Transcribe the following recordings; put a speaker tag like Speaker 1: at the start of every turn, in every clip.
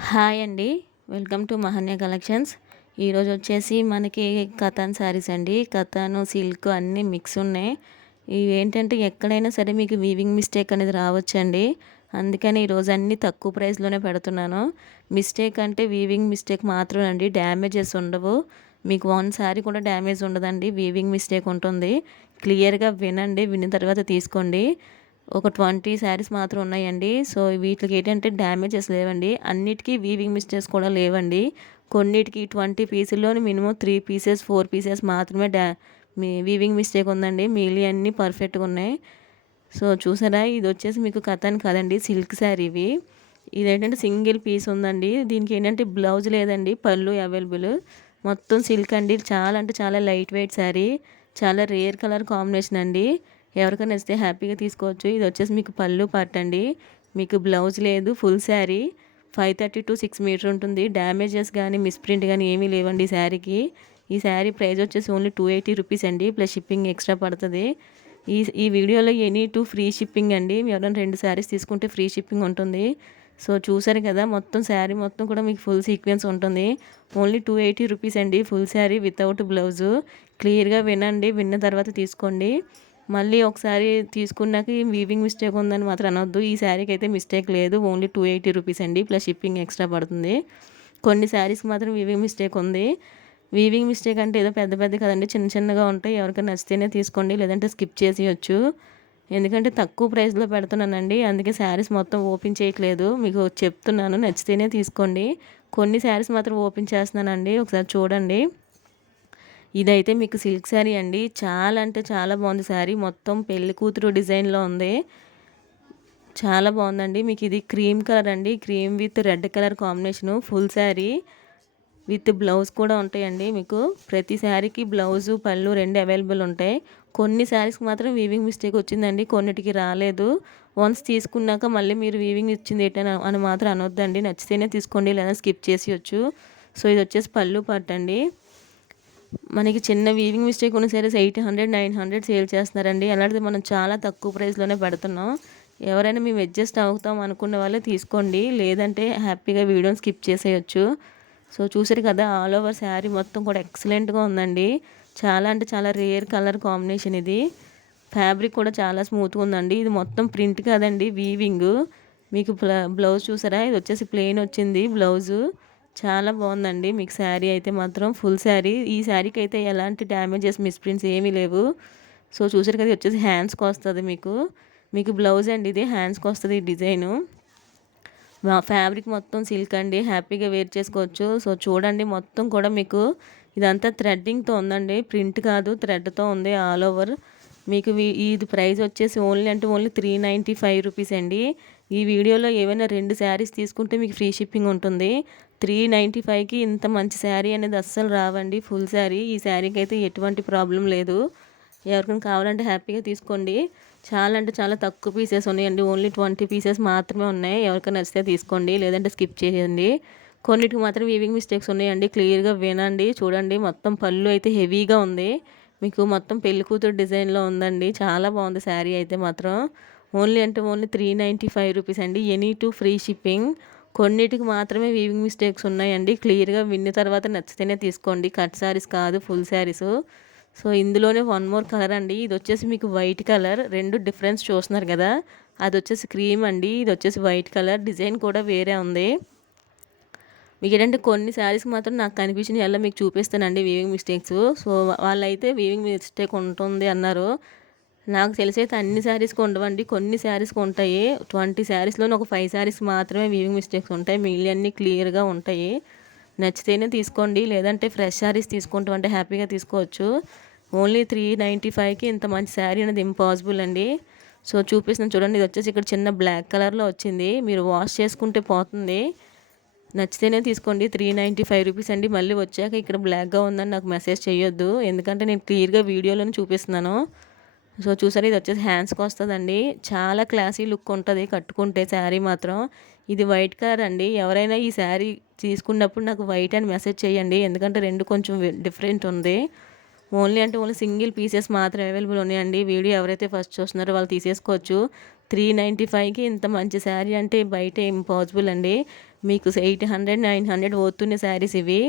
Speaker 1: Hi అండి. Welcome to Mahanya collections. ఈరోజు వచ్చేసి మనకి కథాన్ శారీస్ అండి. కథాను సిల్క్ అన్నీ మిక్స్ ఉన్నాయి. ఇవి ఏంటంటే ఎక్కడైనా సరే మీకు వీవింగ్ మిస్టేక్ అనేది రావచ్చండి. అందుకని ఈరోజు అన్నీ తక్కువ ప్రైస్లోనే పెడుతున్నాను. మిస్టేక్ అంటే వీవింగ్ మిస్టేక్ మాత్రం అండి. డ్యామేజెస్ ఉండవు. మీకు వన్ శారీ కూడా డ్యామేజ్ ఉండదండి. వీవింగ్ మిస్టేక్ ఉంటుంది. క్లియర్గా వినండి. విన్న తర్వాత తీసుకోండి. ఒక ట్వంటీ శారీస్ మాత్రం ఉన్నాయండి. సో వీటికి ఏంటంటే డ్యామేజెస్ లేవండి. అన్నిటికీ వీవింగ్ మిస్టేక్స్ కూడా లేవండి. కొన్నిటికి twenty పీసుల్లోని minimum three pieces four pieces మాత్రమే డ్యా మీ వీవింగ్ మిస్టేక్ ఉందండి. మిగిలి అన్నీ పర్ఫెక్ట్గా ఉన్నాయి. సో చూసారా? ఇది వచ్చేసి మీకు కథని కాదండి. సిల్క్ శారీ ఇవి. ఇది ఏంటంటే సింగిల్ పీస్ ఉందండి. దీనికి ఏంటంటే బ్లౌజ్ లేదండి. పళ్ళు అవైలబుల్ మొత్తం సిల్క్ అండి. చాలా అంటే చాలా లైట్ వెయిట్ శారీ. చాలా రేర్ కలర్ కాంబినేషన్ అండి. ఎవరికైనా ఇస్తే హ్యాపీగా తీసుకోవచ్చు. ఇది వచ్చేసి మీకు పళ్ళు పార్ట్ అండి. మీకు బ్లౌజ్ లేదు full sari five thirty to six metre ఉంటుంది. డ్యామేజెస్ కానీ మిస్ప్రింట్ కానీ ఏమీ లేవండి ఈ శారీకి ఈ శారీ ప్రైస్ వచ్చేసి ఓన్లీ టూ ఎయిటీ రూపీస్ అండి. ప్లస్ షిప్పింగ్ ఎక్స్ట్రా పడుతుంది. ఈ ఈ వీడియోలో ఎనీ టూ ఫ్రీ షిప్పింగ్ అండి. ఎవరైనా రెండు శారీస్ తీసుకుంటే ఫ్రీ షిప్పింగ్ ఉంటుంది. సో చూసారు కదా మొత్తం శారీ మొత్తం కూడా మీకు ఫుల్ సీక్వెన్స్ ఉంటుంది. ఓన్లీ టూ ఎయిటీ రూపీస్ అండి ఫుల్ శారీ వితౌట్ బ్లౌజు క్లియర్గా వినండి. విన్న తర్వాత తీసుకోండి. మళ్ళీ ఒకసారి తీసుకున్నాక వీవింగ్ మిస్టేక్ ఉందని మాత్రం అనొద్దు. ఈ శారీకి అయితే మిస్టేక్ లేదు. ఓన్లీ టూ ఎయిటీ రూపీస్ అండి. ప్లస్ షిప్పింగ్ ఎక్స్ట్రా పడుతుంది. కొన్ని శారీస్కి మాత్రం వీవింగ్ మిస్టేక్ ఉంది. వీవింగ్ మిస్టేక్ అంటే ఏదో పెద్ద పెద్ద కదండి. చిన్న చిన్నగా ఉంటాయి. ఎవరికైనా నచ్చితేనే తీసుకోండి. లేదంటే స్కిప్ చేసేయచ్చు. ఎందుకంటే తక్కువ ప్రైస్లో పెడుతున్నానండి. అందుకే శారీస్ మొత్తం ఓపెన్ చేయట్లేదు. మీకు చెప్తున్నాను. నచ్చితేనే తీసుకోండి. కొన్ని శారీస్ మాత్రం ఓపెన్ చేస్తున్నానండి. ఒకసారి చూడండి. ఇదైతే మీకు సిల్క్ శారీ అండి. చాలా అంటే చాలా బాగుంది శారీ. మొత్తం పెళ్ళి కూతురు డిజైన్లో ఉంది. చాలా బాగుందండి. మీకు ఇది క్రీమ్ కలర్ అండి. Cream with red colour combination. Full sari with blouse కూడా ఉంటాయండి మీకు. ప్రతి శారీకి బ్లౌజు పళ్ళు రెండు అవైలబుల్ ఉంటాయి. కొన్ని శారీస్కి మాత్రం వీవింగ్ మిస్టేక్ వచ్చిందండి. కొన్నిటికి రాలేదు. వన్స్ తీసుకున్నాక మళ్ళీ మీరు వీవింగ్ ఇచ్చింది ఏంటని అని మాత్రం అనొద్దండి. నచ్చితేనే తీసుకోండి లేదా స్కిప్ చేసేయచ్చు. సో ఇది వచ్చేసి పళ్ళు పట్టండి మనకి చిన్న వీవింగ్ మిస్టేక్ ఉన్న సరే eight hundred nine hundred sale చేస్తున్నారండి. అలాంటిది మనం చాలా తక్కువ ప్రైస్లోనే పెడుతున్నాం. ఎవరైనా మేము అడ్జస్ట్ అవుతాం అనుకున్న వాళ్ళే తీసుకోండి. లేదంటే హ్యాపీగా వీడియోని స్కిప్ చేసేయచ్చు. సో చూసారు కదా ఆల్ ఓవర్ శారీ మొత్తం కూడా ఎక్సలెంట్గా ఉందండి. చాలా అంటే చాలా రేర్ కలర్ కాంబినేషన్ ఇది. ఫ్యాబ్రిక్ కూడా చాలా స్మూత్గా ఉందండి. ఇది మొత్తం ప్రింట్ కాదండి వీవింగ్ మీకు బ్లౌజ్ చూసారా? ఇది వచ్చేసి ప్లెయిన్ వచ్చింది బ్లౌజు చాలా బాగుందండి. మీకు శారీ అయితే మాత్రం ఫుల్ శారీ. ఈ శారీకి అయితే ఎలాంటి డ్యామేజెస్ మిస్ప్రింట్స్ ఏమీ లేవు. సో చూసారు కదా వచ్చేసి హ్యాండ్స్కి వస్తుంది మీకు. మీకు బ్లౌజ్ అండి ఇది హ్యాండ్స్కి వస్తుంది ఈ డిజైను. ఫ్యాబ్రిక్ మొత్తం సిల్క్ అండి హ్యాపీగా వేర్ చేసుకోవచ్చు. సో చూడండి మొత్తం కూడా మీకు ఇదంతా థ్రెడ్డింగ్తో ఉందండి. ప్రింట్ కాదు థ్రెడ్తో ఉంది ఆల్ ఓవర్. మీకు ఇది ప్రైస్ వచ్చేసి ఓన్లీ అంటే only three ninety five rupees అండి. ఈ వీడియోలో ఏవైనా రెండు శారీస్ తీసుకుంటే మీకు ఫ్రీ షిప్పింగ్ ఉంటుంది. త్రీ నైంటీ ఫైవ్కి ఇంత మంచి శారీ అనేది అస్సలు రావండి. ఫుల్ శారీ. ఈ శారీకి అయితే ఎటువంటి ప్రాబ్లం లేదు. ఎవరికైనా కావాలంటే హ్యాపీగా తీసుకోండి. చాలా అంటే చాలా తక్కువ పీసెస్ ఉన్నాయండి. ఓన్లీ ట్వంటీ పీసెస్ మాత్రమే ఉన్నాయి. ఎవరికైనా నచ్చితే తీసుకోండి. లేదంటే స్కిప్ చేయండి. కొన్నిటికి మాత్రం వీవింగ్ మిస్టేక్స్ ఉన్నాయండి. క్లియర్గా వినండి. చూడండి. మొత్తం పళ్ళు అయితే హెవీగా ఉంది. మీకు మొత్తం పెళ్ళి కూతురు డిజైన్లో ఉందండి. చాలా బాగుంది శారీ అయితే మాత్రం. ఓన్లీ అంటే only three ninety five rupees అండి. Any two free shipping. కొన్నిటికి మాత్రమే వీవింగ్ మిస్టేక్స్ ఉన్నాయండి. క్లియర్గా విన్న తర్వాత నచ్చితేనే తీసుకోండి. కట్ శారీస్ కాదు ఫుల్ శారీస్ సో ఇందులోనే వన్ మోర్ కలర్ అండి. ఇది వచ్చేసి మీకు వైట్ కలర్ రెండు డిఫరెన్స్ చూస్తున్నారు కదా. అది వచ్చేసి క్రీమ్ అండి. ఇది వచ్చేసి వైట్ కలర్ డిజైన్ కూడా వేరే ఉంది. మీకు ఏంటంటే కొన్ని శారీస్కి మాత్రం నాకు కనిపించిన ఎలా మీకు చూపిస్తానండి వీవింగ్ మిస్టేక్స్ సో వాళ్ళైతే వీవింగ్ మిస్టేక్ ఉంటుంది అన్నారు. నాకు తెలిసైతే అన్ని శారీస్కి ఉండవండి కొన్ని శారీస్కి ఉంటాయి ట్వంటీ శారీస్లోనే ఒక ఫైవ్ శారీస్ మాత్రమే వీవింగ్ మిస్టేక్స్ ఉంటాయి. మిగిలినన్నీ క్లియర్గా ఉంటాయి. నచ్చితేనే తీసుకోండి. లేదంటే ఫ్రెష్ శారీస్ తీసుకుంటాం అంటే హ్యాపీగా తీసుకోవచ్చు. ఓన్లీ త్రీ నైంటీ ఫైవ్కి ఇంత మంచి శారీ అనేది ఇంపాసిబుల్ అండి. సో చూపిస్తున్నాను చూడండి. ఇది వచ్చేసి ఇక్కడ చిన్న బ్లాక్ కలర్లో వచ్చింది. మీరు వాష్ చేసుకుంటే పోతుంది. నచ్చితేనే తీసుకోండి. త్రీ నైంటీ ఫైవ్ రూపీస్ అండి. మళ్ళీ వచ్చాక ఇక్కడ బ్లాక్గా ఉందని నాకు మెసేజ్ చేయొద్దు. ఎందుకంటే నేను క్లియర్గా వీడియోలోనే చూపిస్తున్నాను. సో చూసారు ఇది వచ్చేసి హ్యాండ్స్కి వస్తుందండి. చాలా క్లాసీ లుక్ ఉంటుంది కట్టుకుంటే శారీ మాత్రం. ఇది వైట్ కలర్ అండి. ఎవరైనా ఈ శారీ తీసుకున్నప్పుడు నాకు వైట్ అని మెసేజ్ చేయండి. ఎందుకంటే రెండు కొంచెం డిఫరెంట్ ఉంది. ఓన్లీ అంటే ఓన్లీ సింగిల్ పీసెస్ మాత్రం అవైలబుల్ ఉన్నాయండి. వీడియో ఎవరైతే ఫస్ట్ చూస్తున్నారో వాళ్ళు తీసేసుకోవచ్చు. త్రీ నైంటీ ఫైవ్కి ఇంత మంచి శారీ అంటే బయట ఇంపాసిబుల్ అండి. మీకు ఎయిట్ హండ్రెడ్ నైన్ హండ్రెడ్ పోతున్న శారీస్ ఇవి.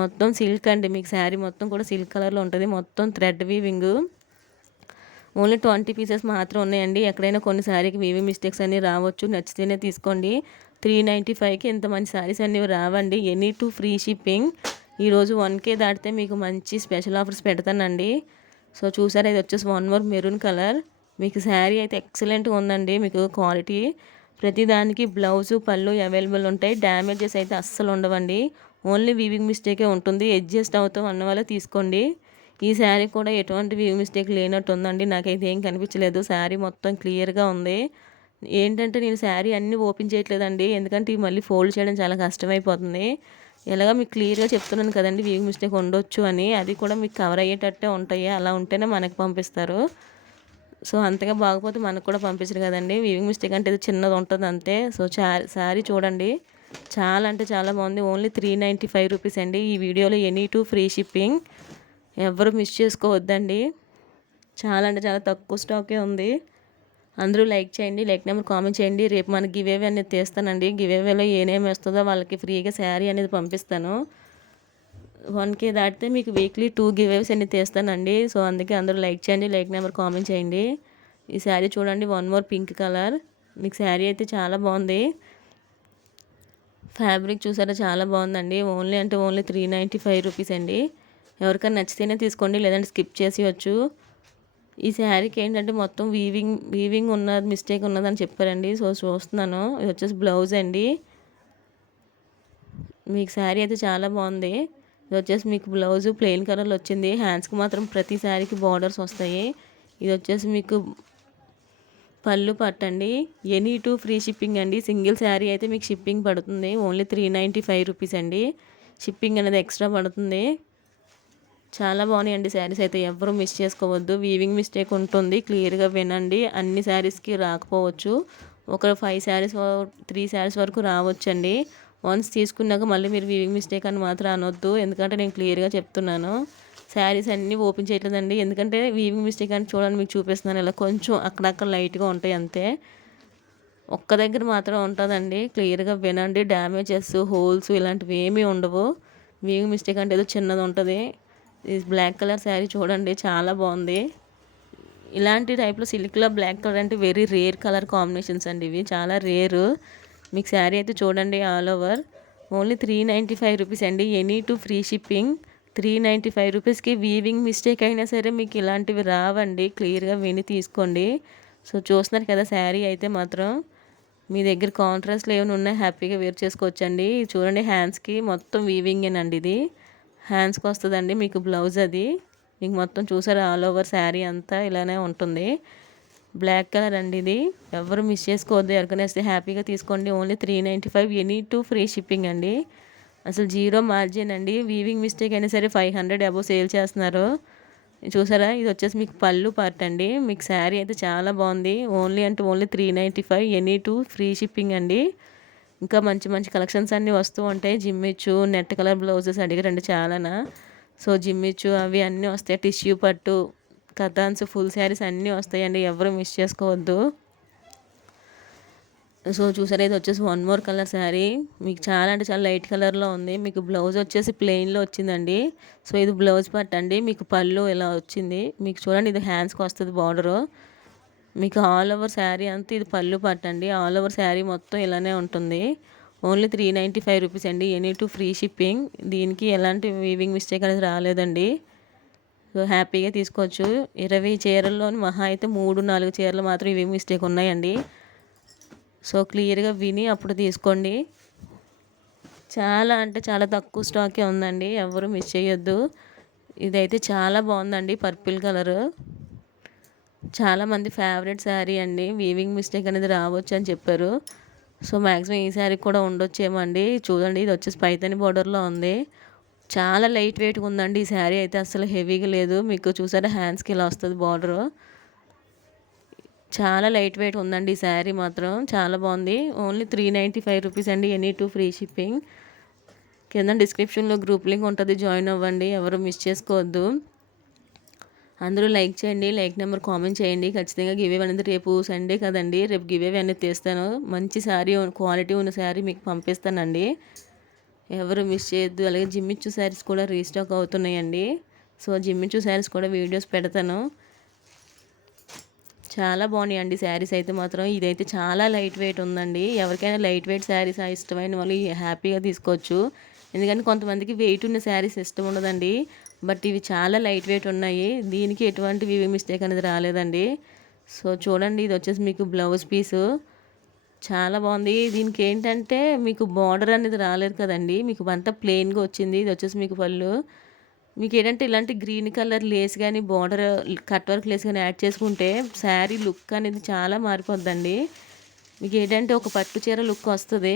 Speaker 1: మొత్తం సిల్క్ అండి. మీకు శారీ మొత్తం కూడా సిల్క్ కలర్లో ఉంటుంది. మొత్తం thread weaving only twenty pieces మాత్రం ఉన్నాయండి. ఎక్కడైనా కొన్ని శారీకి వివి మిస్టేక్స్ అన్నీ రావచ్చు. నచ్చితేనే తీసుకోండి. త్రీ నైంటీ ఫైవ్కి ఇంత మంచి శారీస్ అన్నీ రావండి. Any two free shipping. ఈరోజు వన్ కే దాటితే మీకు మంచి స్పెషల్ ఆఫర్స్ పెడతానండి. సో చూసారా ఇది వచ్చేసి వన్ మోర్ మెరూన్ కలర్. మీకు శారీ అయితే ఎక్సలెంట్గా ఉందండి. మీకు క్వాలిటీ. ప్రతిదానికి బ్లౌజు పళ్ళు అవైలబుల్ ఉంటాయి. డ్యామేజెస్ అయితే అస్సలు ఉండవండి. ఓన్లీ వీవింగ్ మిస్టేకే ఉంటుంది. అడ్జస్ట్ అవుతాం అన్న వల్ల తీసుకోండి. ఈ శారీ కూడా ఎటువంటి వ్యూ మిస్టేక్ లేనట్టు ఉందండి నాకైతే ఏం కనిపించలేదు. శారీ మొత్తం క్లియర్గా ఉంది. ఏంటంటే నేను శారీ అన్నీ ఓపెన్ చేయట్లేదండి. ఎందుకంటే మళ్ళీ ఫోల్డ్ చేయడం చాలా కష్టమైపోతుంది. ఎలాగ మీకు క్లియర్గా చెప్తున్నాను కదండి వీవింగ్ మిస్టేక్ ఉండొచ్చు అని. అది కూడా మీకు కవర్ అయ్యేటట్టే ఉంటాయి. అలా ఉంటేనే మనకు పంపిస్తారు. సో అంతగా బాగపోతే మనకు కూడా పంపించరు కదండి. వీవింగ్ మిస్టేక్ అంటే చిన్నది ఉంటుంది అంతే. సో శారీ చూడండి. చాలా అంటే చాలా బాగుంది. Only three ninety five rupees అండి. ఈ వీడియోలో ఎనీ టూ ఫ్రీ షిప్పింగ్ ఎవరు మిస్ చేసుకోవద్దండి. చాలా అంటే చాలా తక్కువ స్టాకే ఉంది. అందరూ లైక్ చేయండి లైక్ నెంబర్ కామెంట్ చేయండి. రేపు మనకి గివేవే అనేది తీస్తానండి. గివేవేలో ఏమేమి వస్తుందో వాళ్ళకి ఫ్రీగా శారీ అనేది పంపిస్తాను. వన్ కే దాటితే మీకు వీక్లీ టూ గివేవ్స్ అన్ని తీస్తానండి. సో అందుకే అందరూ లైక్ చేయండి లైక్ నెంబర్ కామెంట్ చేయండి. ఈ శారీ చూడండి వన్ మోర్ పింక్ కలర్. మీకు శారీ అయితే చాలా బాగుంది. ఫ్యాబ్రిక్ చూసారా చాలా బాగుందండి. ఓన్లీ అంటే only three ninety five rupees అండి. ఎవరికైనా నచ్చితేనే తీసుకోండి లేదంటే స్కిప్ చేసేయచ్చు. ఈ శారీకి ఏంటంటే మొత్తం వీవింగ్ వీవింగ్ ఉన్నది మిస్టేక్ ఉన్నదని చెప్పారండి. సో చూస్తున్నాను. ఇది వచ్చేసి బ్లౌజ్ అండి. మీకు శారీ అయితే చాలా బాగుంది. ఇది వచ్చేసి మీకు బ్లౌజ్ ప్లెయిన్ కలర్లో వచ్చింది. హ్యాండ్స్కి మాత్రం ప్రతి శారీకి బార్డర్స్ వస్తాయి. ఇది వచ్చేసి మీకు పళ్ళు పట్టండి ఎనీ టూ ఫ్రీ షిప్పింగ్ అండి. సింగిల్ శారీ అయితే మీకు షిప్పింగ్ పడుతుంది. Only three ninety five rupees అండి. షిప్పింగ్ అనేది ఎక్స్ట్రా పడుతుంది. చాలా బాగున్నాయండి శారీస్ అయితే ఎవరు మిస్ చేసుకోవద్దు. వీవింగ్ మిస్టేక్ ఉంటుంది. క్లియర్గా వినండి. అన్ని శారీస్కి రాకపోవచ్చు. ఒక ఫైవ్ శారీస్ త్రీ శారీస్ వరకు రావచ్చండి. వన్స్ తీసుకున్నాక మళ్ళీ మీరు వీవింగ్ మిస్టేక్ అని మాత్రం అనొద్దు. ఎందుకంటే నేను క్లియర్గా చెప్తున్నాను. శారీస్ అన్నీ ఓపెన్ చేయట్లేదండి. ఎందుకంటే వీవింగ్ మిస్టేక్ అని చూడండి మీకు చూపిస్తున్నాను ఇలా. కొంచెం అక్కడక్కడ లైట్గా ఉంటాయి అంతే. ఒక్క దగ్గర మాత్రం ఉంటుందండి. క్లియర్గా వినండి. డ్యామేజెస్ హోల్స్ ఇలాంటివి ఏమీ ఉండవు. వీవింగ్ మిస్టేక్ అంటే ఏదో చిన్నది ఉంటుంది. ఈ బ్లాక్ కలర్ శారీ చూడండి చాలా బాగుంది. ఇలాంటి టైప్లో సిల్క్లో బ్లాక్ కలర్ అంటే వెరీ రేర్ కలర్ కాంబినేషన్స్ అండి ఇవి. చాలా రేరు మీకు శారీ అయితే చూడండి all over only three ninety five rupees అండి. Any two free shipping three ninety five రూపీస్కి వీవింగ్ మిస్టేక్ అయినా సరే మీకు ఇలాంటివి రావండి. క్లియర్గా విని తీసుకోండి. సో చూస్తున్నారు కదా శారీ అయితే మాత్రం. మీ దగ్గర కాంట్రాస్ట్లు ఏమైనా ఉన్నాయి హ్యాపీగా వేర్ చేసుకోవచ్చండి. చూడండి హ్యాండ్స్కి మొత్తం వీవింగేనండి ఇది. హ్యాండ్స్కి వస్తుందండి మీకు బ్లౌజ్ అది. మీకు మొత్తం చూసారు ఆల్ ఓవర్ శారీ అంతా ఇలానే ఉంటుంది. బ్లాక్ కలర్ అండి ఇది. ఎవరు మిస్ చేసుకోవద్దు ఎవరికైనా వస్తే హ్యాపీగా తీసుకోండి. Only three ninety five any two free shipping అండి. అసలు జీరో మార్జిన్ అండి. వీవింగ్ మిస్టేక్ అయినా సరే ఫైవ్ హండ్రెడ్ అబోవ్ సేల్ చేస్తున్నారు. చూసారా? ఇది వచ్చేసి మీకు పళ్ళు పార్ట్ అండి. మీకు శారీ అయితే చాలా బాగుంది. ఓన్లీ అంటే only three ninety five any two free shipping అండి. ఇంకా మంచి మంచి కలెక్షన్స్ అన్నీ వస్తూ ఉంటాయి. జిమ్మిచ్చు నెట్ కలర్ బ్లౌజెస్ అడిగారండి చాలానా. సో జిమ్మిచ్చు అవి అన్నీ వస్తాయి. టిష్యూ పట్టు కథాన్స్ ఫుల్ శారీస్ అన్నీ వస్తాయండి. ఎవరు మిస్ చేసుకోవద్దు. సో చూసారా ఇది వచ్చేసి వన్ మోర్ కలర్ శారీ మీకు చాలా అంటే చాలా లైట్ కలర్లో ఉంది. మీకు బ్లౌజ్ వచ్చేసి ప్లెయిన్లో వచ్చిందండి. సో ఇది బ్లౌజ్ పట్టు అండి మీకు పళ్ళు ఇలా వచ్చింది. మీకు చూడండి ఇది హ్యాండ్స్కి వస్తుంది బార్డరు మీకు ఆల్ ఓవర్ శారీ అంతా ఇది పళ్ళు పట్టండి ఆల్ ఓవర్ శారీ మొత్తం ఇలానే ఉంటుంది. Only three ninety five rupees అండి. ఎనీ టు ఫ్రీ షిప్పింగ్ దీనికి ఎలాంటి వీవింగ్ మిస్టేక్ అనేది రాలేదండి. సో హ్యాపీగా తీసుకోవచ్చు. ఇరవై చీరల్లోని మహా అయితే మూడు నాలుగు చీరలు మాత్రం వీవింగ్ మిస్టేక్ ఉన్నాయండి. సో క్లియర్గా విని అప్పుడు తీసుకోండి. చాలా అంటే చాలా తక్కువ స్టాకే ఉందండి. ఎవరు మిస్ చేయొద్దు. ఇదైతే చాలా బాగుందండి. పర్పుల్ కలరు చాలామంది ఫేవరెట్ శారీ అండి. వీవింగ్ మిస్టేక్ అనేది రావచ్చు అని చెప్పారు. సో మ్యాక్సిమం ఈ శారీ కూడా ఉండొచ్చేమో అండి. చూడండి ఇది వచ్చేసి పైతని బార్డర్లో ఉంది. చాలా లైట్ వెయిట్గా ఉందండి ఈ శారీ అయితే. అసలు హెవీగా లేదు. మీకు చూసారా హ్యాండ్స్కి ఇలా వస్తుంది బార్డర్ చాలా లైట్ వెయిట్ ఉందండి ఈ శారీ మాత్రం. చాలా బాగుంది. Only three ninety five rupees అండి. ఎనీ టూ ఫ్రీ షిప్పింగ్ కింద డిస్క్రిప్షన్లో గ్రూప్ లింక్ ఉంటుంది. జాయిన్ అవ్వండి. ఎవరు మిస్ చేసుకోవద్దు. అందరూ లైక్ చేయండి లైక్ నెంబర్ కామెంట్ చేయండి. ఖచ్చితంగా గివే అనేది రేపు సండే కదండి. రేపు గివే అనేది తీస్తాను. మంచి శారీ క్వాలిటీ ఉన్న శారీ మీకు పంపిస్తానండి. ఎవరు మిస్ చేయొద్దు. అలాగే జిమ్మిచ్చు శారీస్ కూడా రీస్టాక్ అవుతున్నాయండి. సో జిమ్మిచ్చు శారీస్ కూడా వీడియోస్ పెడతాను. చాలా బాగున్నాయండి శారీస్ అయితే మాత్రం. ఇదైతే చాలా లైట్ వెయిట్ ఉందండి. ఎవరికైనా లైట్ వెయిట్ శారీస్ ఇష్టమైన వాళ్ళు హ్యాపీగా తీసుకోవచ్చు. ఎందుకంటే కొంతమందికి వెయిట్ ఉన్న శారీస్ ఇష్టం ఉండదండి. బట్ ఇవి చాలా లైట్ వెయిట్ ఉన్నాయి. దీనికి ఎటువంటి వివి మిస్టేక్ అనేది రాలేదండి. సో చూడండి ఇది వచ్చేసి మీకు బ్లౌజ్ పీసు. చాలా బాగుంది. దీనికి ఏంటంటే మీకు బార్డర్ అనేది రాలేదు కదండి. మీకు అంతా ప్లెయిన్గా వచ్చింది. ఇది వచ్చేసి మీకు పళ్ళు. మీకు ఏంటంటే ఇలాంటి గ్రీన్ కలర్ లేస్ కానీ బార్డర్ కట్ వర్క్ లేస్ కానీ యాడ్ చేసుకుంటే శారీ లుక్ అనేది చాలా మారిపోద్దండి. మీకు ఏంటంటే ఒక పట్టు చీర లుక్ వస్తుంది.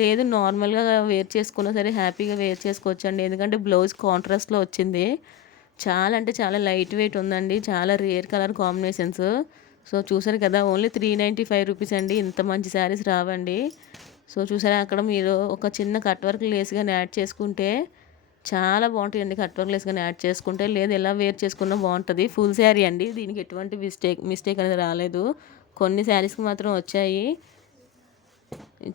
Speaker 1: లేదు నార్మల్గా వేర్ చేసుకున్నా సరే హ్యాపీగా వేర్ చేసుకోవచ్చు అండి ఎందుకంటే బ్లౌజ్ కాంట్రాస్ట్లో వచ్చింది. చాలా అంటే చాలా లైట్ వెయిట్ ఉందండి. చాలా రేర్ కలర్ కాంబినేషన్స్ సో చూసారు కదా only three ninety five rupees అండి. ఇంత మంచి శారీస్ రావండి. సో చూసారా అక్కడ మీరు ఒక చిన్న కట్ వర్క్ లేస్ కానీ యాడ్ చేసుకుంటే చాలా బాగుంటాయండి కట్ వర్క్ లేస్ కానీ యాడ్ చేసుకుంటే. లేదు ఎలా వేర్ చేసుకున్నా బాగుంటుంది. ఫుల్ శారీ అండి. దీనికి ఎటువంటి మిస్టేక్ మిస్టేక్ అనేది రాలేదు. కొన్ని శారీస్కి మాత్రం వచ్చాయి.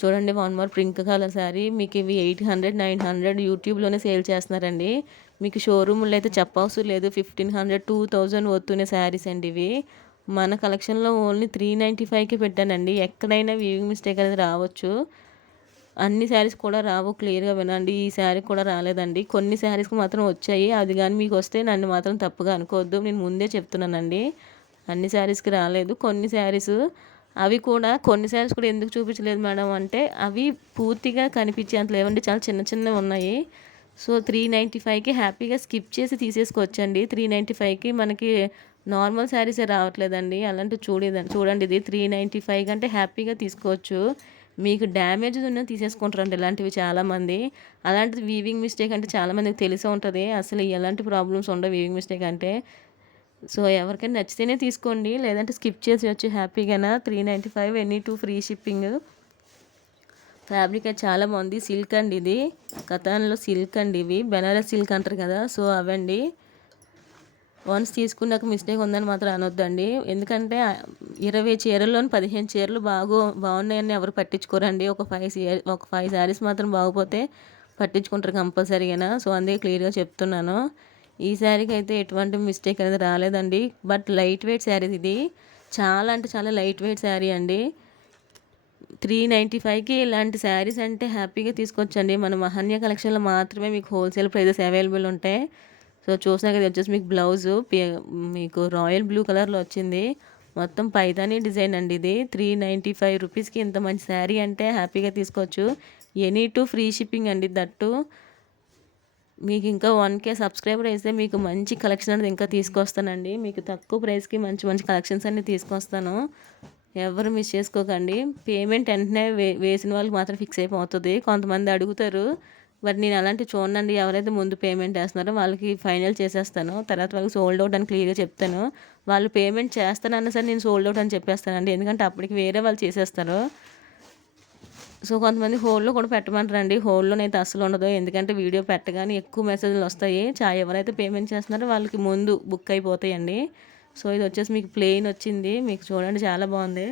Speaker 1: చూడండి one more pink colour sari మీకు ఇవి ఎయిట్ హండ్రెడ్ నైన్ హండ్రెడ్ యూట్యూబ్లోనే సేల్ చేస్తున్నారండి. మీకు షోరూమ్లో అయితే చెప్పవసరం లేదు. ఫిఫ్టీన్ హండ్రెడ్ టూ థౌజండ్ వస్తున్న శారీస్ అండి ఇవి. మన కలెక్షన్లో ఓన్లీ త్రీ నైంటీ ఫైవ్కి పెట్టానండి. ఎక్కడైనా వీవింగ్ మిస్టేక్ అనేది రావచ్చు. అన్ని శారీస్ కూడా రావు క్లియర్గా వినండి. ఈ శారీ కూడా రాలేదండి. కొన్ని శారీస్కి మాత్రం వచ్చాయి. అది కానీ మీకు వస్తే నన్ను మాత్రం తప్పుగా అనుకోవద్దు. నేను ముందే చెప్తున్నానండి. అన్ని శారీస్కి రాలేదు. కొన్ని శారీస్ అవి కూడా కొన్ని శారీస్ కూడా ఎందుకు చూపించలేదు మేడం అంటే అవి పూర్తిగా కనిపించేంత లేవండి చాలా చిన్న చిన్నవి ఉన్నాయి. సో త్రీ నైంటీ ఫైవ్కి హ్యాపీగా స్కిప్ చేసి తీసేసుకోవచ్చండి. త్రీ నైంటీ ఫైవ్కి మనకి నార్మల్ శారీసే రావట్లేదండి. అలాంటివి చూడేదండి చూడండి ఇది త్రీ నైంటీ ఫైవ్ కంటే హ్యాపీగా తీసుకోవచ్చు. మీకు డ్యామేజ్ ఉన్న తీసేసుకుంటారండి ఇలాంటివి చాలామంది. అలాంటిది వీవింగ్ మిస్టేక్ అంటే చాలామందికి తెలిసే ఉంటుంది. అసలు ఎలాంటి ప్రాబ్లమ్స్ ఉండవు వీవింగ్ మిస్టేక్ అంటే. సో ఎవరికైనా నచ్చితేనే తీసుకోండి. లేదంటే స్కిప్ చేసి వచ్చి హ్యాపీగానా? Three ninety five any two free shipping. Fabric అయితే చాలా బాగుంది. సిల్క్ అండి ఇది. కథాన్లో సిల్క్ అండి ఇవి. బెనారస్ సిల్క్ అంటారు కదా సో అవండి. వన్స్ తీసుకున్నాక మిస్టేక్ ఉందని మాత్రం అనొద్దండి. ఎందుకంటే ఇరవై చీరల్లోని పదిహేను చీరలు బాగు బాగున్నాయని ఎవరు పట్టించుకోరండి. ఒక ఫైవ్ ఒక ఫైవ్ శారీస్ మాత్రం బాగుపోతే పట్టించుకుంటారు కంపల్సరీగా సో అందుకే క్లియర్గా చెప్తున్నాను. ఈ శారీకి అయితే ఎటువంటి మిస్టేక్ అనేది రాలేదండి. బట్ లైట్ వెయిట్ శారీ ఇది. చాలా అంటే చాలా లైట్ వెయిట్ శారీ అండి. త్రీ నైంటీ ఫైవ్కి ఇలాంటి శారీస్ అంటే హ్యాపీగా తీసుకొచ్చండి మన మహన్య కలెక్షన్లో మాత్రమే మీకు హోల్సేల్ ప్రైజెస్ అవైలబుల్ ఉంటాయి. సో చూసినా కదా వచ్చేసి మీకు బ్లౌజు మీకు రాయల్ బ్లూ కలర్లో వచ్చింది. మొత్తం పైతానీ డిజైన్ అండి ఇది. త్రీ నైంటీ ఫైవ్ రూపీస్కి ఇంత మంచి శారీ అంటే హ్యాపీగా తీసుకోవచ్చు. ఎనీ టు ఫ్రీ షిప్పింగ్ అండి దట్టు. మీకు ఇంకా వన్ కే సబ్స్క్రైబర్ అయితే మీకు మంచి కలెక్షన్ అనేది ఇంకా తీసుకొస్తానండి. మీకు తక్కువ ప్రైస్కి మంచి మంచి కలెక్షన్స్ అన్ని తీసుకొస్తాను. ఎవరు మిస్ చేసుకోకండి. పేమెంట్ వెంటనే వే వేసిన వాళ్ళకి మాత్రం ఫిక్స్ అయిపోతుంది. కొంతమంది అడుగుతారు బట్ నేను అలాంటివి చూడండి ఎవరైతే ముందు పేమెంట్ వేస్తున్నారో వాళ్ళకి ఫైనల్ చేసేస్తాను. తర్వాత వాళ్ళకి సోల్డ్ అవుట్ అని క్లియర్గా చెప్తాను. వాళ్ళు పేమెంట్ చేస్తానన్నా సరే నేను సోల్డ్ అవుట్ అని చెప్పేస్తానండి. ఎందుకంటే అప్పటికి వేరే వాళ్ళు చేసేస్తారు. సో కొంతమంది హోల్లో కూడా పెట్టమంటారండి. హోల్డ్లోనైతే అసలు ఉండదు. ఎందుకంటే వీడియో పెట్టగానే ఎక్కువ మెసేజ్లు వస్తాయి. చా ఎవరైతే పేమెంట్ చేస్తున్నారో వాళ్ళకి ముందు బుక్ అయిపోతాయండి. సో ఇది వచ్చేసి మీకు ప్లెయిన్ వచ్చింది. మీకు చూడండి చాలా బాగుంది.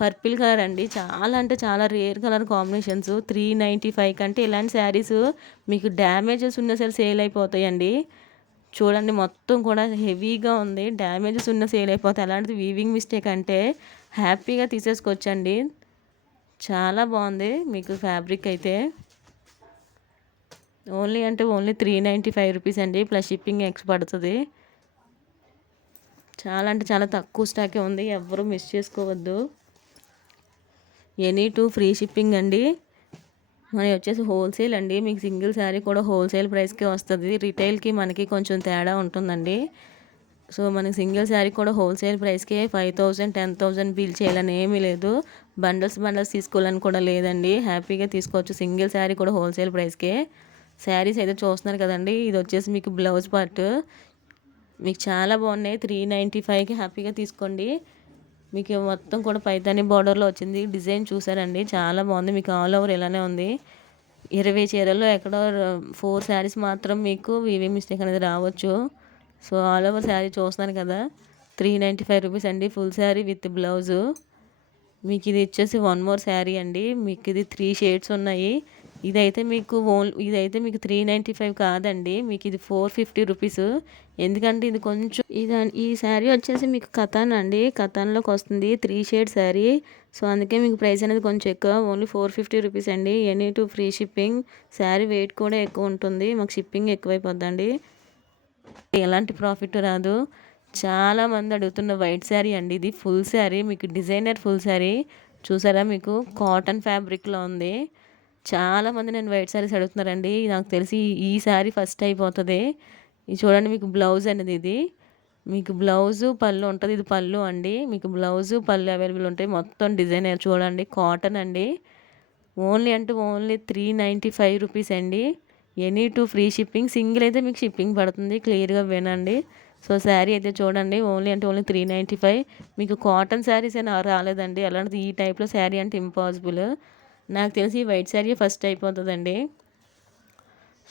Speaker 1: పర్పిల్ కలర్ అండి. చాలా అంటే చాలా rare colour combinations. Three ninety five కంటే ఇలాంటి శారీస్ మీకు డ్యామేజెస్ ఉన్న సరే సేల్ అయిపోతాయండి. చూడండి మొత్తం కూడా హెవీగా ఉంది. డ్యామేజెస్ ఉన్న సేల్ అయిపోతాయి. అలాంటిది వీవింగ్ మిస్టేక్ అంటే హ్యాపీగా తీసేసుకోవచ్చండి. చాలా బాగుంది మీకు ఫ్యాబ్రిక్ అయితే. ఓన్లీ అంటే only three ninety five rupees అండి ప్లస్ షిప్పింగ్ ఎక్స్ పడుతుంది. చాలా అంటే చాలా తక్కువ స్టాకే ఉంది ఎవరు మిస్ చేసుకోవద్దు. ఎనీ టూ ఫ్రీ షిప్పింగ్ అండి. మనకి వచ్చేసి హోల్సేల్ అండి మీకు సింగిల్ శారీ కూడా హోల్సేల్ ప్రైస్కే వస్తుంది. రిటైల్కి మనకి కొంచెం తేడా ఉంటుందండి. సో మనకి సింగిల్ శారీ కూడా wholesale ప్రైస్కే five thousand ten thousand bill చేయాలని ఏమీ లేదు. బండల్స్ బండల్స్ తీసుకోవాలని కూడా లేదండి. హ్యాపీగా తీసుకోవచ్చు. సింగిల్ శారీ కూడా హోల్సేల్ ప్రైస్కే. శారీస్ అయితే చూస్తున్నారు కదండి. ఇది వచ్చేసి మీకు బ్లౌజ్ పార్ట్. మీకు చాలా బాగున్నాయి. త్రీ నైంటీ ఫైవ్కి హ్యాపీగా తీసుకోండి. మీకు మొత్తం కూడా పైతాని బార్డర్లో వచ్చింది. డిజైన్ చూసారండి. చాలా బాగుంది. మీకు ఆల్ ఓవర్ ఇలానే ఉంది. ఇరవై చీరల్లో ఎక్కడో ఫోర్ శారీస్ మాత్రం మీకు వీవీ మిస్టేక్ అనేది రావచ్చు. సో ఆల్ ఓవర్ శారీ చూస్తున్నాను కదా. త్రీ నైంటీ ఫైవ్ రూపీస్ అండి. Full sari with blouse. మీకు ఇది వచ్చేసి వన్ మోర్ శారీ అండి. మీకు ఇది త్రీ షేడ్స్ ఉన్నాయి. ఇదైతే మీకు ఓన్ ఇదైతే మీకు త్రీ నైంటీ ఫైవ్ కాదండి. మీకు ఇది ఫోర్ ఫిఫ్టీ రూపీస్ ఎందుకంటే ఇది కొంచెం ఇది ఈ శారీ వచ్చేసి మీకు కథాన్ అండి. కథాన్లోకి వస్తుంది త్రీ షేడ్ శారీ సో అందుకే మీకు ప్రైస్ అనేది కొంచెం ఎక్కువ. ఓన్లీ ఫోర్ ఫిఫ్టీ రూపీస్ అండి. Any two free shipping sari weight కూడా ఎక్కువ ఉంటుంది. మాకు షిప్పింగ్ ఎక్కువైపోద్దండి. ఎలాంటి ప్రాఫిట్ రాదు. చాలామంది అడుగుతున్న వైట్ శారీ అండి. ఇది ఫుల్ శారీ. మీకు డిజైనర్ ఫుల్ శారీ. చూసారా మీకు? కాటన్ ఫ్యాబ్రిక్లో ఉంది. చాలామంది నేను వైట్ శారీస్ అడుగుతున్నారండి. నాకు తెలిసి ఈ శారీ ఫస్ట్ అయిపోతుంది. ఇది చూడండి మీకు బ్లౌజ్ అనేది ఇది. మీకు బ్లౌజు పళ్ళు ఉంటుంది. ఇది పళ్ళు అండి. మీకు బ్లౌజు పళ్ళు అవైలబుల్ ఉంటాయి. మొత్తం డిజైనర్ చూడండి. కాటన్ అండి. ఓన్లీ అంటే only three ninety five rupees అండి. Any two free shipping. Single అయితే మీకు షిప్పింగ్ పడుతుంది. క్లియర్గా వినండి. సో శారీ అయితే చూడండి ఓన్లీ అంటే ఓన్లీ త్రీ నైంటీ ఫైవ్. మీకు కాటన్ శారీస్ అయినా రాలేదండి. అలాంటిది ఈ టైప్లో శారీ అంటే ఇంపాసిబుల్. నాకు తెలిసి వైట్ శారీ ఫస్ట్ అయిపోతుందండి.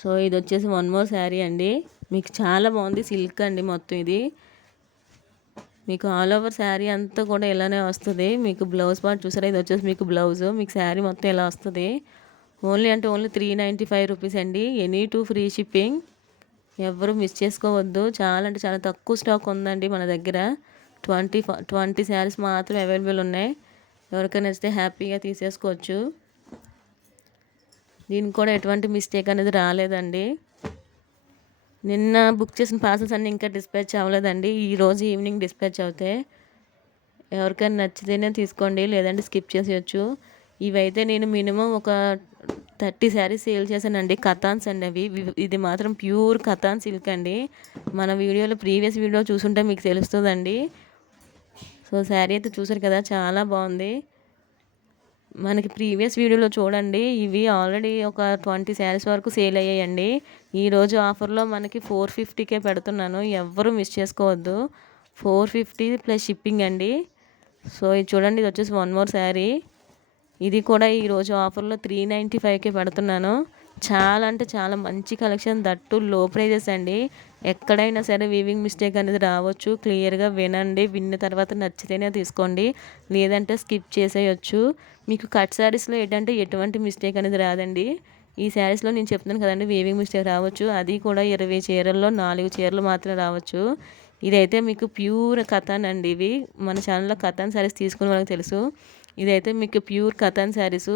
Speaker 1: సో ఇది వచ్చేసి వన్ మోర్ శారీ అండి. మీకు చాలా బాగుంది సిల్క్ అండి మొత్తం ఇది. మీకు ఆల్ ఓవర్ శారీ అంతా కూడా ఇలానే వస్తుంది. మీకు బ్లౌజ్ పార్ట్ చూసారా? ఇది వచ్చేసి మీకు బ్లౌజ్. మీకు శారీ మొత్తం ఇలా వస్తుంది. ఓన్లీ అంటే only three ninety five rupees అండి. Any two free shipping. ఎవరు మిస్ చేసుకోవద్దు. చాలా అంటే చాలా తక్కువ స్టాక్ ఉందండి మన దగ్గర. ట్వంటీ ట్వంటీ శారీస్ మాత్రం అవైలబుల్ ఉన్నాయి. ఎవరికైనా వస్తే హ్యాపీగా తీసేసుకోవచ్చు. దీనికి కూడా ఎటువంటి మిస్టేక్ అనేది రాలేదండి. నిన్న బుక్ చేసిన పార్సల్స్ అన్నీ ఇంకా డిస్పాచ్ అవ్వలేదండి. ఈరోజు ఈవినింగ్ డిస్పాచ్ అవుతాయి ఎవరికైనా నచ్చితేనే తీసుకోండి లేదంటే స్కిప్ చేసేయచ్చు. ఇవైతే నేను మినిమం ఒక థర్టీ శారీస్ సేల్ చేశానండి. కథాన్స్ అండి అవి ఇది మాత్రం ప్యూర్ కథాన్ సిల్క్ అండి. మన వీడియోలో ప్రీవియస్ వీడియో చూసుంటే మీకు తెలుస్తుందండి. సో శారీ అయితే చూసారు కదా చాలా బాగుంది. మనకి ప్రీవియస్ వీడియోలో చూడండి ఇవి ఆల్రెడీ ఒక ట్వంటీ శారీస్ వరకు సేల్ అయ్యాయండి. ఈరోజు ఆఫర్లో మనకి ఫోర్ ఫిఫ్టీకే పెడుతున్నాను. ఎవ్వరూ మిస్ చేసుకోవద్దు. ఫోర్ ఫిఫ్టీ ప్లస్ షిప్పింగ్ అండి. సో ఇది చూడండి ఇది వచ్చేసి వన్ మోర్ శారీ. ఇది కూడా ఈరోజు ఆఫర్లో త్రీ నైంటీ ఫైవ్కి పెడుతున్నాను. చాలా అంటే చాలా మంచి కలెక్షన్ దట్టు లో ప్రైజెస్ అండి. ఎక్కడైనా సరే వీవింగ్ మిస్టేక్ అనేది రావచ్చు. క్లియర్గా వినండి విన్న తర్వాత నచ్చితేనే తీసుకోండి. లేదంటే స్కిప్ చేసేయచ్చు. మీకు కట్ శారీస్లో ఏంటంటే ఎటువంటి మిస్టేక్ అనేది రాదండి. ఈ శారీస్లో నేను చెప్తున్నాను కదండి వీవింగ్ మిస్టేక్ రావచ్చు. అది కూడా ఇరవై చీరల్లో నాలుగు చీరలు మాత్రమే రావచ్చు. ఇదైతే మీకు ప్యూర్ కథన్ అండి ఇవి. మన ఛానల్లో కథన్ శారీస్ తీసుకుని వాళ్ళకి తెలుసు. ఇదైతే మీకు ప్యూర్ కథన్ శారీస్.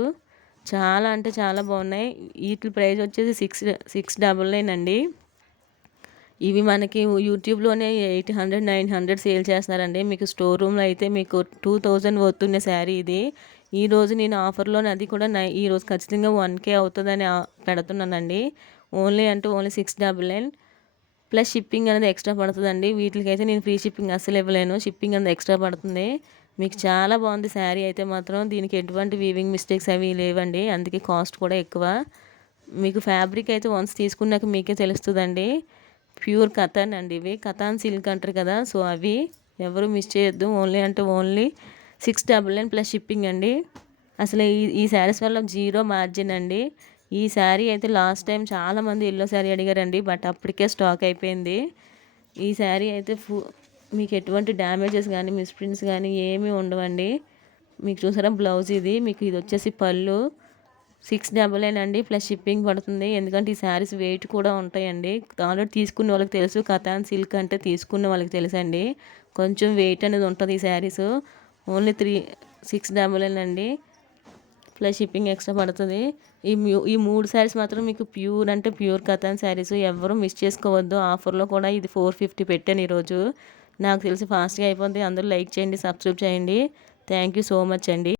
Speaker 1: చాలా అంటే చాలా బాగున్నాయి. వీటి ప్రైస్ వచ్చేసి సిక్స్ సిక్స్ డబల్ నైన్ అండి. ఇవి మనకి యూట్యూబ్లోనే eight hundred nine hundred sale చేస్తున్నారండి. మీకు స్టోర్ రూమ్లో అయితే మీకు టూ థౌజండ్ వస్తున్న శారీ ఇది. ఈరోజు నేను ఆఫర్లోనే అది కూడా నై ఈరోజు ఖచ్చితంగా వన్ కే అవుతుందని పెడుతున్నానండి. ఓన్లీ అంటే only six double nine. Plus shipping అనేది ఎక్స్ట్రా పడుతుందండి. వీటికైతే నేను ఫ్రీ షిప్పింగ్ అస్సలు ఇవ్వలేను. షిప్పింగ్ అనేది ఎక్స్ట్రా పడుతుంది. మీకు చాలా బాగుంది శారీ అయితే మాత్రం. దీనికి ఎటువంటి వీవింగ్ మిస్టేక్స్ అవి లేవండి. అందుకే కాస్ట్ కూడా ఎక్కువ. మీకు ఫ్యాబ్రిక్ అయితే వన్స్ తీసుకున్నాక మీకే తెలుస్తుందండి. ప్యూర్ కథన్ అండి ఇవి. కథాన్ సిల్క్ అంటారు కదా సో అవి ఎవరు మిస్ చేయొద్దు. ఓన్లీ అంటే only six double nine plus shipping అండి. అసలు ఈ ఈ శారీస్ వల్ల జీరో మార్జిన్ అండి. ఈ శారీ అయితే లాస్ట్ టైం చాలామంది ఎల్లో శారీ అడిగారండి బట్ అప్పటికే స్టాక్ అయిపోయింది. ఈ శారీ అయితే ఫు మీకు ఎటువంటి డ్యామేజెస్ కానీ మిస్ప్రింట్స్ కానీ ఏమీ ఉండవండి. మీకు చూసారా బ్లౌజ్ ఇది. మీకు ఇది వచ్చేసి పళ్ళు. సిక్స్ డబల్ నైన్ అండి. ప్లస్ షిప్పింగ్ పడుతుంది. ఎందుకంటే ఈ శారీస్ వెయిట్ కూడా ఉంటాయండి. ఆల్రెడీ తీసుకున్న వాళ్ళకి తెలుసు. కథాన్ సిల్క్ అంటే తీసుకున్న వాళ్ళకి తెలుసండి. కొంచెం వెయిట్ అనేది ఉంటుంది ఈ saris. Only three six double nine అండి. ప్లస్ షిప్పింగ్ ఎక్స్ట్రా పడుతుంది. ఈ ఈ మూడు శారీస్ మాత్రం మీకు ప్యూర్ అంటే ప్యూర్ కథాన్ శారీస్. ఎవరు మిస్ చేసుకోవద్దు. ఆఫర్లో కూడా ఇది ఫోర్ ఫిఫ్టీ పెట్టాను ఈరోజు. నాకు తెలిసి ఫాస్ట్గా అయిపోతుంది అందరూ లైక్ చేయండి సబ్స్క్రైబ్ చేయండి. థ్యాంక్ యూ సో మచ్ అండి.